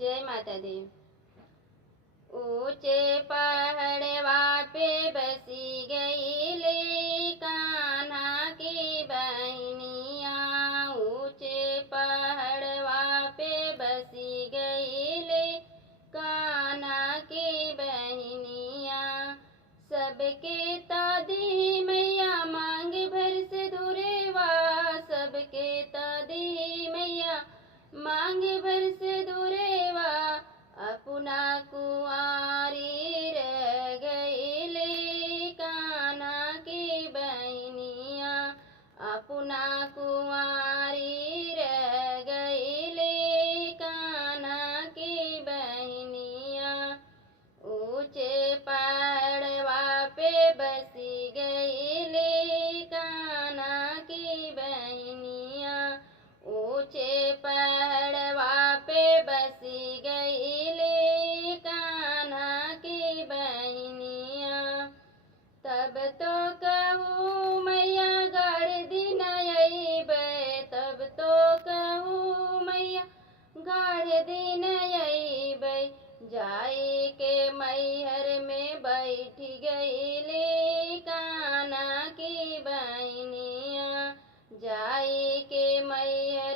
जय माता दी। ऊंचे पहाड़वा पे बसी गईले कान्हा की बहनिया। ऊंचे पहाड़वा पे बसी गईले कान्हा की बहनिया। सबके तादी मैया मांग भर से दूरेवा। सबके तादी मैया मांग भर से दूरेवा। अपना कुंवारी रह गईले कान्हा की बहनिया। अपना कुंवारी रह गईले कान्हा की बहनिया। ऊंचे पहाड़वा पे बसी गईले कान्हा की बहनिया। ऊंचे पहाड़वा पे बसी गईले कान्हा की बहनिया। तब तो कहूँ मैया गाड़ दिन अइबै। तब तो कहूँ मैया गाड़ दिन अइबै। जाई के मैहर में बैठ गईले कान्हा की बहनिया। जाई के मैहर